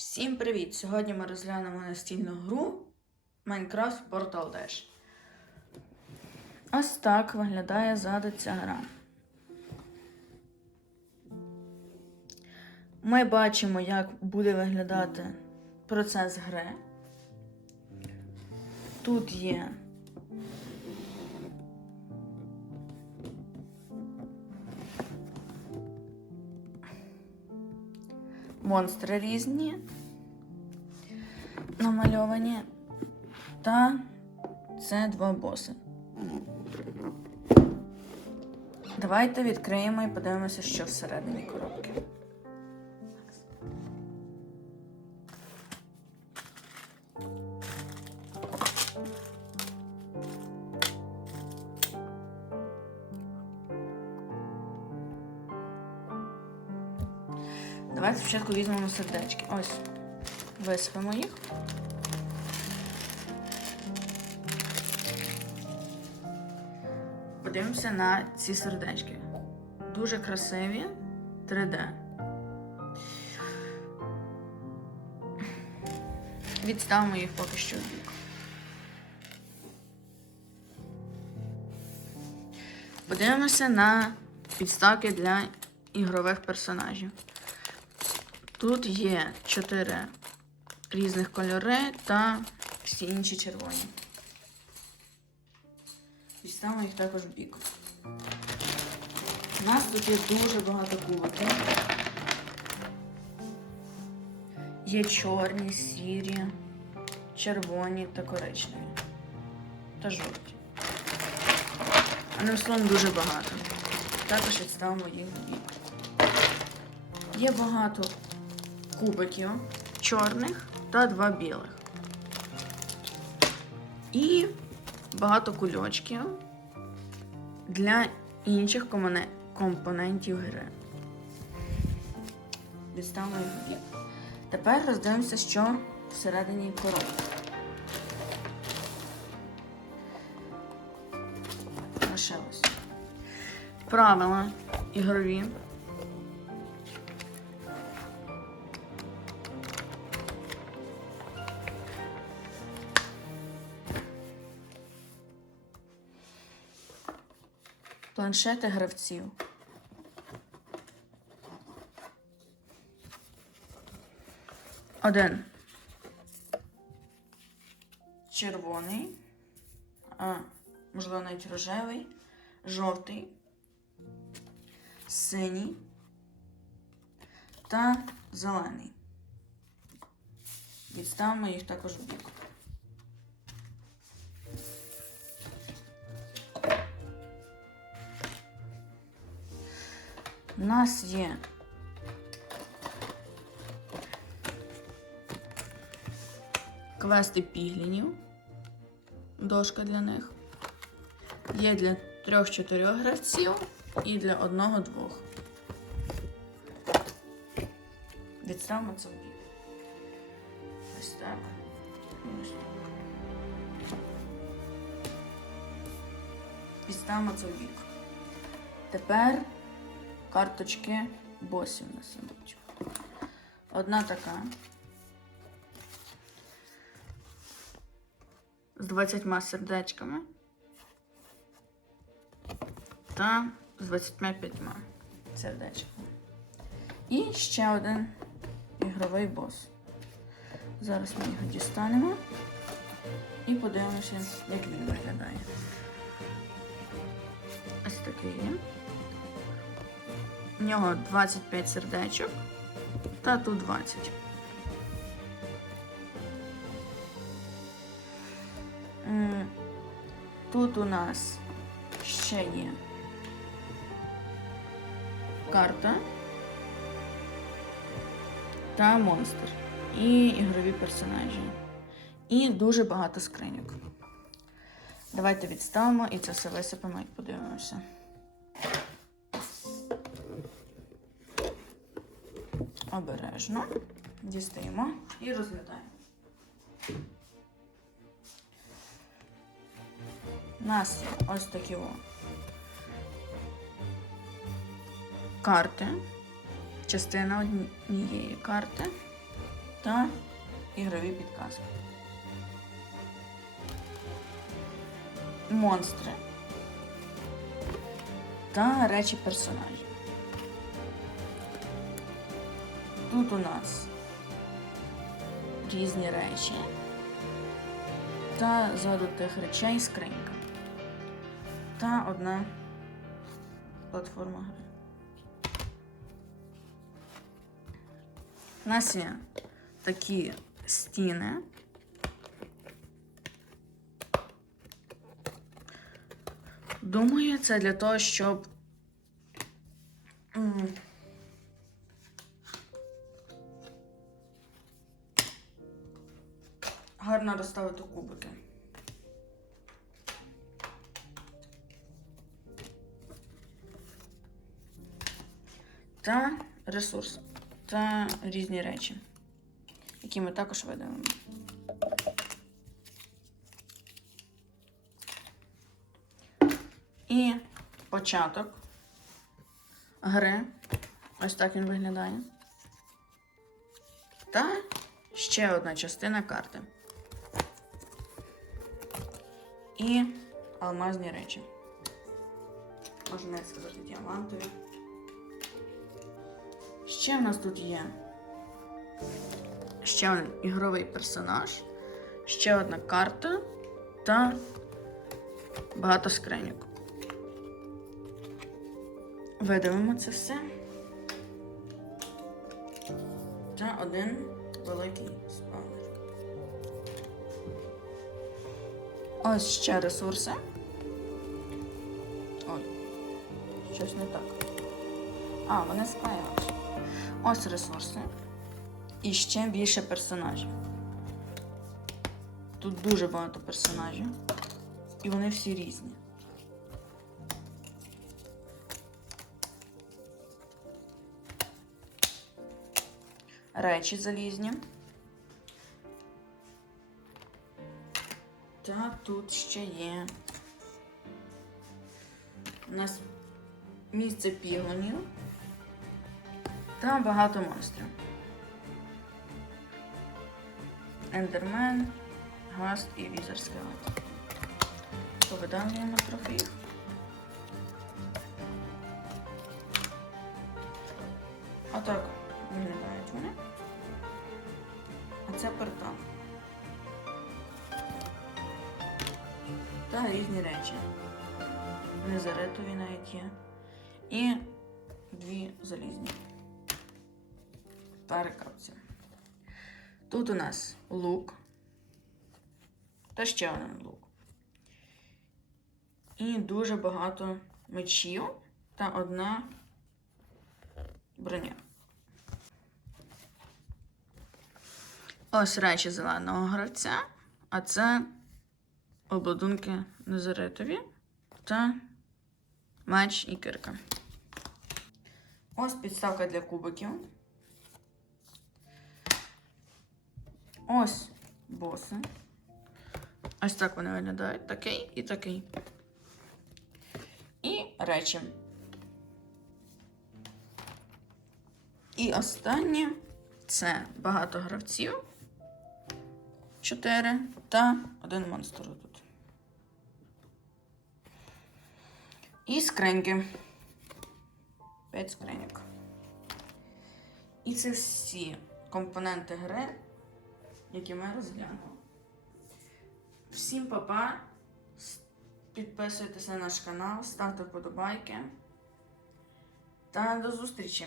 Всім привіт! Сьогодні ми розглянемо настільну гру Minecraft Portal Dash. Ось так виглядає ззаду ця гра. Ми бачимо, як буде виглядати процес гри. Тут є монстри різні намальовані. Та це два боси. Давайте відкриємо і подивимося, що всередині коробки. Давайте спочатку візьмемо сердечки. Ось. Висипемо їх. Подивимося на ці сердечки. Дуже красиві 3D. Відставимо їх поки що в. Подивимося на підставки для ігрових персонажів. Тут є чотири різних кольори та всі інші червоні. Відставимо їх також в бік. У нас тут є дуже багато кубиків. Є чорні, сірі, червоні та коричневі. Та жовті. Одним словом дуже багато. Також відставимо їх в бік. Є багато кубиків чорних та два білих. І багато кульочків для інших компонентів гри. Відставимо їх в бік. Тепер роздивимося, що всередині коробки. Лишилось. Правила ігрові. Планшети гравців. Один. Червоний. А, можливо, навіть рожевий, жовтий, синій та зелений. Відставимо їх також в бік. У нас є квести піглінів, дошка для них. Є для трьох-чотирьох гравців і для одного-двох. Відставимо це ось так. Відставимо це в бік. Тепер карточки босів на ідуть. Одна така. З 20 сердечками. Та з 25 сердечками. І ще один ігровий бос. Зараз ми його дістанемо і подивимося, як він виглядає. Ось такий є. У нього 25 сердечок та тут 20. Тут у нас ще є карта та монстр. І ігрові персонажі. І дуже багато скриньок. Давайте відставимо і це все висипемо і подивимося. Обережно дістаємо і розглядаємо. У нас є ось такі о карти, частина однієї карти. та ігрові підказки. Монстри та речі персонажів. Тут у нас різні речі та ззаду тих речей скринька. Та одна платформа гри. У нас є такі стіни. Думаю, це для того, щоб гарно розставити кубики. Та ресурс. Та різні речі, які ми також видаємо. І початок гри. Ось так він виглядає. Та ще одна частина карти. І алмазні речі. Можна навіть сказати діамантові. Ще в нас тут є ще один ігровий персонаж, ще одна карта та багато скриньок. Видавимо це все. Та один великий спаунер. Ось ще ресурси. Ой, щось не так. А, вони склеїлися. Ось ресурси. І ще більше персонажів. Тут дуже багато персонажів. І вони всі різні. Речі залізні. Та тут ще є. У нас місце пігонів та багато монстрів. Ендермен, Гаст і Візер Скелет. Повидалюємо трохи їх. Отак виглядають вони. А це портал. Та різні речі. Незаретові навіть є. І дві залізні. Перекапці. Тут у нас лук. Та ще один лук. І дуже багато мечів та одна броня. Ось речі зеленого гравця, а це обладунки незаритові та меч і кирка. Ось підставка для кубиків. Ось боси. Ось так вони виглядають. Такий і такий. І речі. І останнє це багато гравців. Чотири та один монстр тут. І скриньки. П'ять скриньок. І це всі компоненти гри, які ми розглянули. Всім па-па. Підписуйтесь на наш канал, ставте вподобайки. Та до зустрічі!